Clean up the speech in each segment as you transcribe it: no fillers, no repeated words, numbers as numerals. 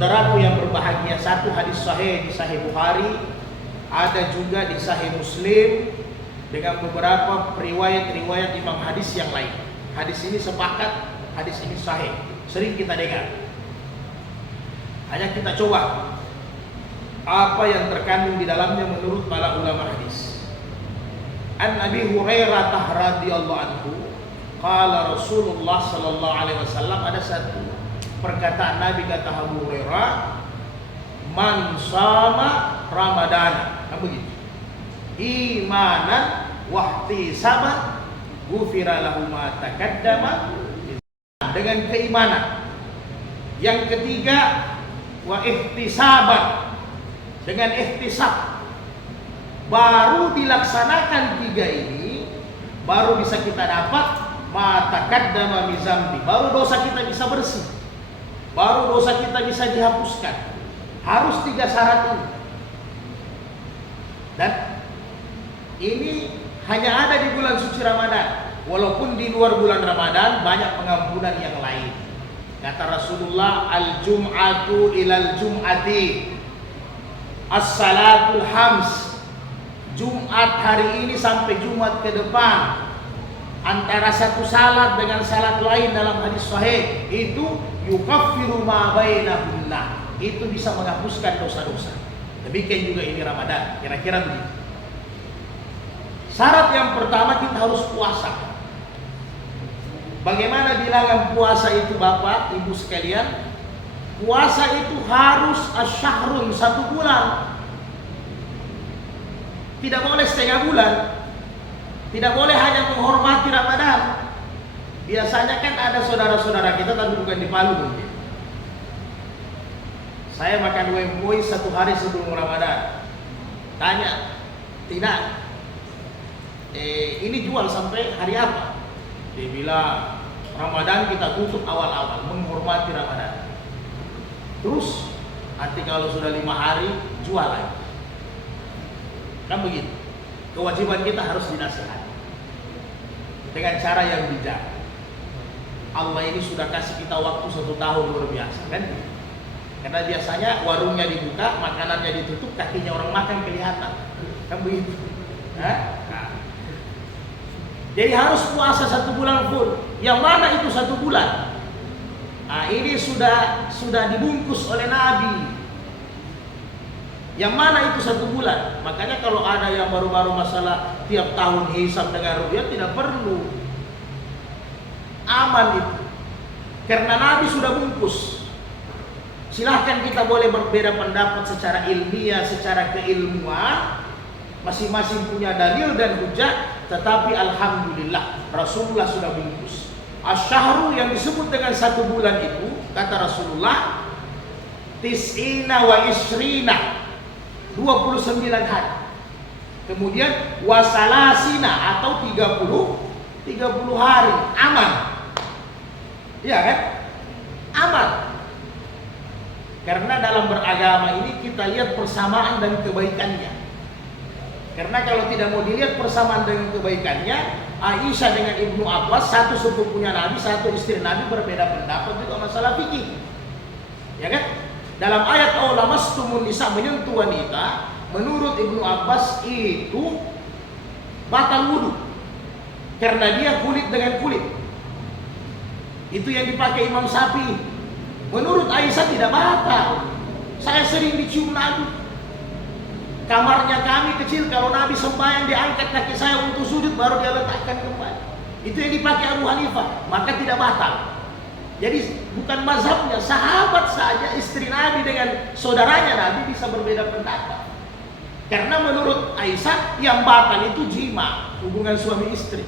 Saudaraku yang berbahagia, satu hadis sahih di Sahih Bukhari, ada juga di Sahih Muslim dengan beberapa riwayat imam hadis yang lain. Hadis ini sepakat, hadis ini sahih, sering kita dengar. Hanya kita coba apa yang terkandung di dalamnya menurut para ulama hadis. An Abi Hurairah radhiyallahu anhu, qala Rasulullah sallallahu alaihi wasallam, ada satu perkataan Nabi kata Abu Hurairah, man sama Ramadan, begitu, imanan wahtisaban ghufira lahu ma taqaddama, dengan keimanan. Yang ketiga, wa ihtisaban, dengan ihtisab, baru dilaksanakan tiga ini, baru bisa kita dapat ma taqaddama min zambi, baru dosa kita bisa bersih, baru dosa kita bisa dihapuskan. Harus tiga syarat ini. Dan ini hanya ada di bulan suci Ramadan. Walaupun di luar bulan Ramadan banyak pengampunan yang lain. Kata Rasulullah, al-jum'atu ilal jum'ati as-salatul hams, Jumat hari ini sampai Jumat ke depan, antara satu salat dengan salat lain dalam hadis sahih itu yukaffiru ma bainahunna, itu bisa menghapuskan dosa-dosa. Demikian juga ini Ramadan, kira-kira begitu. Syarat yang pertama, kita harus puasa. Bagaimana bilangan puasa itu Bapak, Ibu sekalian? Puasa itu harus asyahrun, 1 bulan. Tidak boleh setengah bulan. Tidak boleh hanya menghormati Ramadan. Biasanya kan ada saudara-saudara kita, tapi bukan di Palu mungkin. Saya makan wemboy 1 hari sebelum Ramadan. Tanya, tidak, ini jual sampai hari apa? Dia bilang, Ramadan kita tutup awal-awal, menghormati Ramadan. Terus, nanti kalau sudah 5 hari, jual lagi. Kan begitu. Kewajiban kita harus dinasihati dengan cara yang bijak. Allah ini sudah kasih kita waktu 1 tahun luar biasa, kan? Karena biasanya warungnya dibuka, makanannya ditutup, kakinya orang makan kelihatan, kan begitu? Nah. Jadi harus puasa 1 bulan full. Yang mana itu 1 bulan? Nah, ini sudah dibungkus oleh Nabi. Yang mana itu 1 bulan? Makanya kalau ada yang baru-baru masalah tiap tahun hisab dengan rupiah, tidak perlu. Aman itu. Karena Nabi sudah bungkus. Silahkan kita boleh berbeda pendapat secara ilmiah, secara keilmuan. Masing-masing punya dalil dan hujah, tetapi alhamdulillah Rasulullah sudah bungkus. Asyahru yang disebut dengan 1 bulan itu, kata Rasulullah, tis'ina wa isrina, 29 hari. Kemudian wasalasina, atau 30 hari. Aman. Iya kan? Aman. Karena dalam beragama ini kita lihat persamaan dan kebaikannya. Karena kalau tidak mau dilihat persamaan dengan kebaikannya, Aisyah dengan Ibnu Abbas, satu sepupunya Nabi, satu istri Nabi, berbeda pendapat juga masalah fikih. Ya kan? Dalam ayat "Aw lamastumun nisa", menyentuh wanita, menurut Ibnu Abbas itu batal wudu. Karena dia kulit dengan kulit. Itu yang dipakai Imam Syafi'i. Menurut Aisyah tidak batal. Saya sering dicium Nabi. Kamarnya kami kecil, kalau Nabi sembahyang diangkat kaki saya untuk sujud, baru dia letakkan kembali. Itu yang dipakai Abu Hanifah, maka tidak batal. Jadi bukan mazhabnya, sahabat saja istri Nabi dengan saudaranya Nabi bisa berbeda pendapat. Karena menurut Aisyah yang batal itu jima, hubungan suami istri.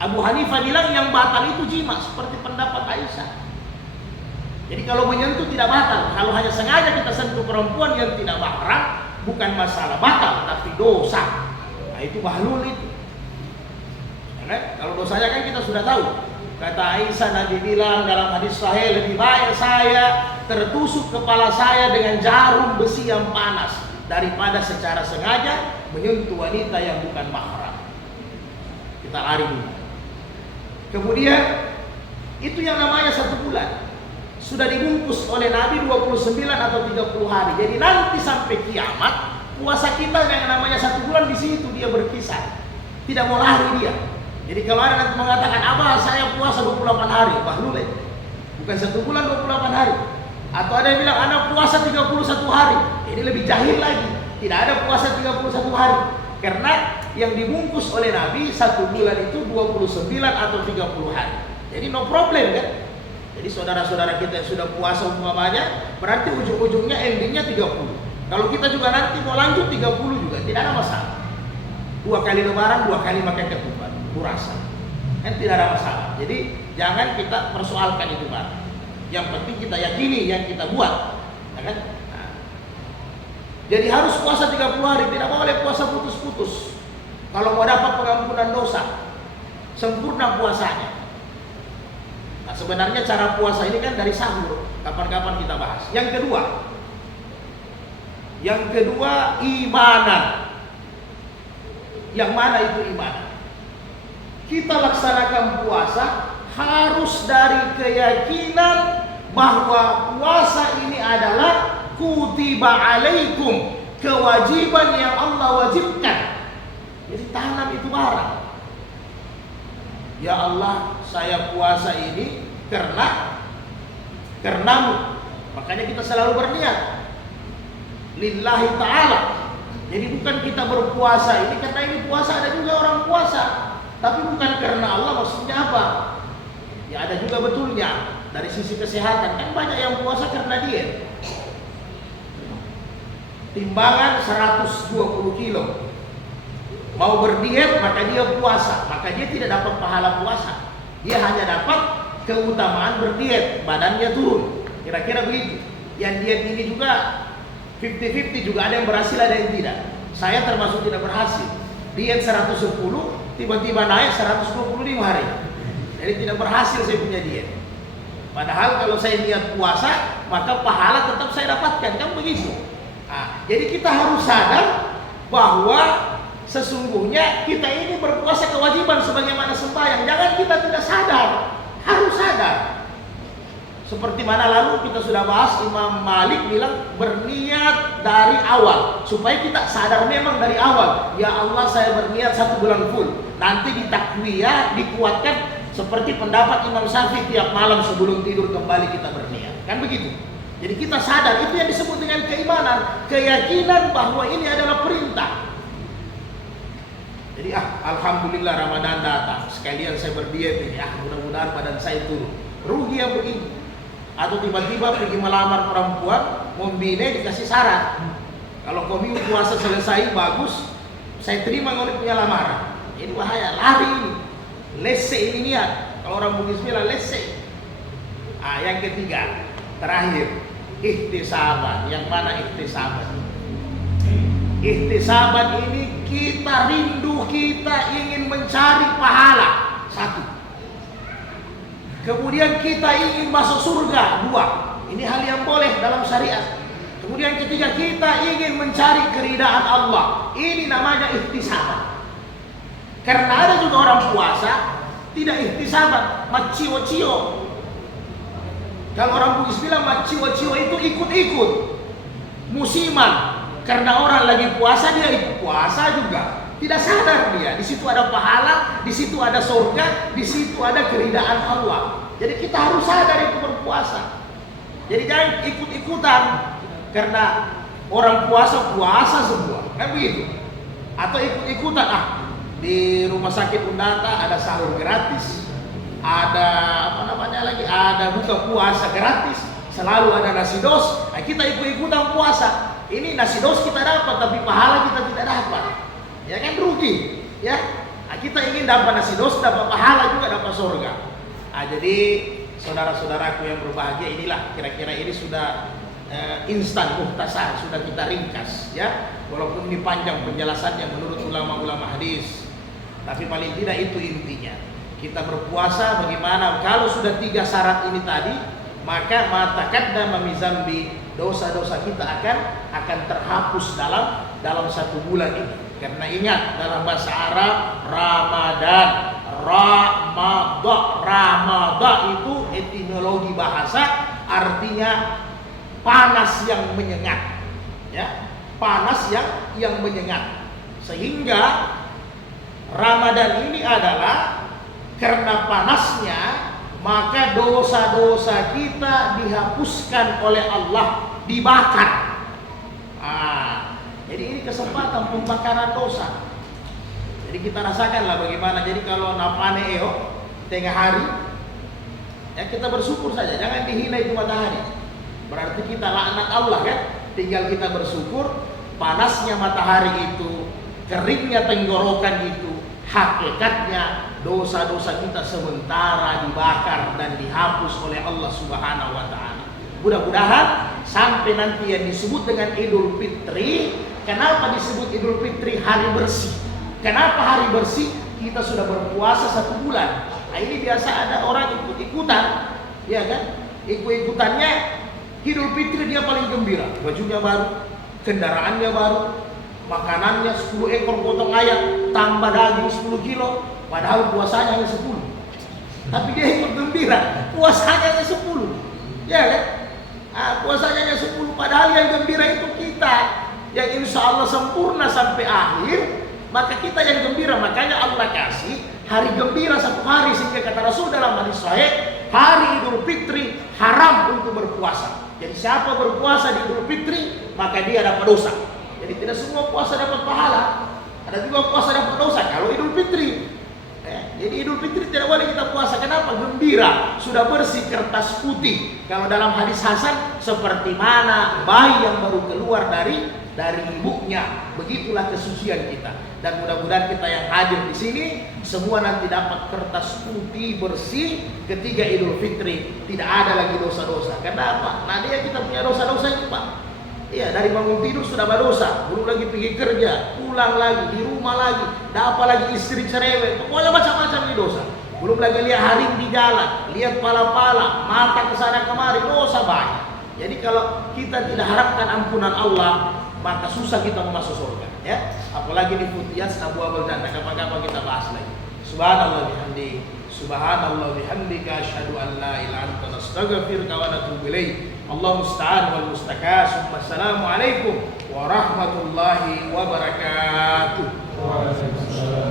Abu Hanifah bilang yang batal itu jima, seperti pendapat Aisyah. Jadi kalau menyentuh tidak batal, kalau hanya sengaja kita sentuh perempuan yang tidak mahram, bukan masalah batal, tapi dosa. Nah itu bahlul itu. Kalau dosanya kan kita sudah tahu. Kata Aisyah, Nabi bilang dalam hadis sahih, lebih baik saya tertusuk kepala saya dengan jarum besi yang panas daripada secara sengaja menyentuh wanita yang bukan mahram. Kita lari dulu. Kemudian itu yang namanya 1 bulan. sudah dibungkus oleh Nabi 29 atau 30 hari. Jadi nanti sampai kiamat puasa kita yang namanya 1 bulan di situ dia berkisar. Tidak mau lari dia. Jadi kalau ada nanti mengatakan, "Abah, saya puasa 28 hari." Bahlul. Bukan 1 bulan 28 hari. Atau ada yang bilang, "Anak puasa 31 hari." Ini lebih jahil lagi. Tidak ada puasa 31 hari. Karena yang dibungkus oleh Nabi 1 bulan itu 29 atau 30 hari. Jadi no problem kan? Jadi saudara-saudara kita yang sudah puasa umpamanya, berarti ujung-ujungnya endingnya 30. Kalau kita juga nanti mau lanjut 30 juga, tidak ada masalah. 2 kali lebaran, 2 kali makan ketupat, kurasa. Kan tidak ada masalah. Jadi jangan kita persoalkan itu, Pak. Yang penting kita yakini yang kita buat. Ya kan? Nah. Jadi harus puasa 30 hari, tidak boleh puasa putus-putus. Kalau mau dapat pengampunan dosa, sempurna puasanya. Nah, sebenarnya cara puasa ini kan dari sahur. Kapan-kapan kita bahas. Yang kedua imanan. Yang mana itu iman? Kita laksanakan puasa harus dari keyakinan bahwa puasa ini adalah kutiba alaikum, kewajiban yang Allah wajibkan. Jadi tanam itu barang. Ya Allah, saya puasa ini karenamu. Makanya kita selalu berniat lillahi ta'ala. Jadi bukan kita berpuasa ini karena ini puasa, ada juga orang puasa, tapi bukan karena Allah. Maksudnya apa? Ya ada juga betulnya dari sisi kesehatan. Kan banyak yang puasa karena diet. Timbangan 120 kilo, mau berdiet maka dia puasa, maka dia tidak dapat pahala puasa. Dia hanya dapat keutamaan berdiet, badannya turun. Kira-kira begitu. Yang diet ini juga 50-50, juga ada yang berhasil, ada yang tidak. Saya termasuk tidak berhasil. Diet 110, tiba-tiba naik 125 hari. Jadi tidak berhasil saya punya diet. Padahal kalau saya niat puasa, maka pahala tetap saya dapatkan, kan begitu. Nah, jadi kita harus sadar bahwa sesungguhnya kita ini berpuasa kewajiban sebagaimana sembahyang. Jangan kita tidak sadar, harus sadar. Seperti mana lalu kita sudah bahas, Imam Malik bilang berniat dari awal, supaya kita sadar memang dari awal. Ya Allah, saya berniat 1 bulan full. Nanti di takwiyah dikuatkan seperti pendapat Imam Syafi'i, tiap malam sebelum tidur kembali kita berniat. Kan begitu. Jadi kita sadar, itu yang disebut dengan keimanan, keyakinan bahwa ini adalah perintah. Jadi alhamdulillah Ramadan datang, sekalian saya berdiet ini, mudah-mudahan badan saya turun. Rugi yang begini. Atau tiba-tiba pergi melamar perempuan, membina, dikasih syarat. Kalau kami puasa selesai bagus, saya terima oleh punya lamaran. Ini bahaya, lari ini. Lese ini niat. Kalau orang Bugis bilang lese. Yang ketiga, terakhir, ihtisaban. Yang mana ihtisaban? Ihtisaban ini kita rindu, kita ingin mencari pahala. 1. Kemudian kita ingin masuk surga. 2. Ini hal yang boleh dalam syariat. Kemudian ketiga, kita ingin mencari keridaan Allah. Ini namanya ihtisaban. Karena ada juga orang puasa tidak ihtisaban, macio-cio. Kalau orang Bugis bilang macio-cio itu ikut-ikut, musiman. Karena orang lagi puasa, dia ikut puasa juga. Tidak sadar dia, di situ ada pahala, di situ ada surga, di situ ada keridaan Allah. Jadi kita harus sadar itu berpuasa. Jadi jangan ikut-ikutan karena orang puasa semua, kan begitu? Atau ikut-ikutan, di rumah sakit Undata ada sahur gratis, ada ada buka puasa gratis, selalu ada nasi dos. Kita ikut-ikutan puasa. Ini nasi dos kita dapat, tapi pahala kita tidak dapat. Ya kan rugi, ya. Kita ingin dapat nasi dos, dapat pahala juga, dapat surga. Jadi saudara-saudaraku yang berbahagia, inilah kira-kira ini sudah instan, muhtasar, sudah kita ringkas, ya. Walaupun ini panjang penjelasannya menurut ulama-ulama hadis, tapi paling tidak itu intinya. Kita berpuasa bagaimana? Kalau sudah 3 syarat ini tadi, maka mataqaddama min zambi, dosa-dosa kita akan terhapus dalam 1 bulan ini. Karena ingat, dalam bahasa Arab Ramadan, Ramadan itu etimologi bahasa artinya panas yang menyengat, ya, panas yang menyengat. Sehingga Ramadan ini adalah karena panasnya, maka dosa-dosa kita dihapuskan oleh Allah, dibakar. Jadi ini kesempatan pembakaran dosa. Jadi kita rasakanlah bagaimana. Jadi kalau napane tengah hari, ya kita bersyukur saja, jangan dihina itu matahari. Berarti kita laknat Allah kan. Tinggal kita bersyukur panasnya matahari itu, keringnya tenggorokan itu, hakikatnya dosa-dosa kita sementara dibakar dan dihapus oleh Allah Subhanahu wa taala. Mudah-mudahan sampai nanti yang disebut dengan Idul Fitri. Kenapa disebut Idul Fitri hari bersih? Kenapa hari bersih? Kita sudah berpuasa 1 bulan. Nah, ini biasa ada orang ikut-ikutan, ya kan? Ikut-ikutannya Idul Fitri dia paling gembira, bajunya baru, kendaraannya baru, makanannya 10 ekor potong ayam, tambah daging 10 kilo, padahal puasanya hanya 10. Tapi dia ikut gembira, puasanya hanya 10. Ya kan? Puasanya hanya 10, padahal yang gembira itu kita, yang insya Allah sempurna sampai akhir, maka kita yang gembira. Makanya Allah kasih hari gembira 1 hari, sehingga kata Rasul dalam hadis sahih, hari Idul Fitri haram untuk berpuasa. Jadi siapa berpuasa di Idul Fitri, maka dia dapat dosa. Jadi tidak semua puasa dapat pahala. Ada juga puasa dapat dosa kalau Idul Fitri. Jadi Idul Fitri tidak boleh kita puasa. Kenapa? Gembira, sudah bersih, kertas putih. Kalau dalam hadis Hasan, seperti mana bayi yang baru keluar dari ibunya, begitulah kesucian kita. Dan mudah-mudahan kita yang hadir di sini semua nanti dapat kertas putih bersih ketika Idul Fitri, tidak ada lagi dosa-dosa. Kenapa? Nah, dia kita punya dosa-dosa itu, Pak. Iya, dari bangun tidur sudah berdosa, belum lagi pergi kerja, pulang lagi, di rumah lagi, dapat lagi istri cerewet, pokoknya macam-macam ini dosa. Belum lagi lihat haring di jalan, lihat pala-pala, mata kesana kemari, dosa banyak. Jadi kalau kita tidak harapkan ampunan Allah, maka susah kita masuk surga, ya. Apalagi di Futiyas Abu Abul Jannah, kapan-kapan kita bahas lagi. Subhanallah bihamdi, subhanallah bihamdika, asyhadu an la ilaha illa anta, nastaghfiruka wa natubu ilaik. Allah musta'an wal mustaqas. Wassalamualaikum warahmatullahi wabarakatuh. Waalaikumsalam.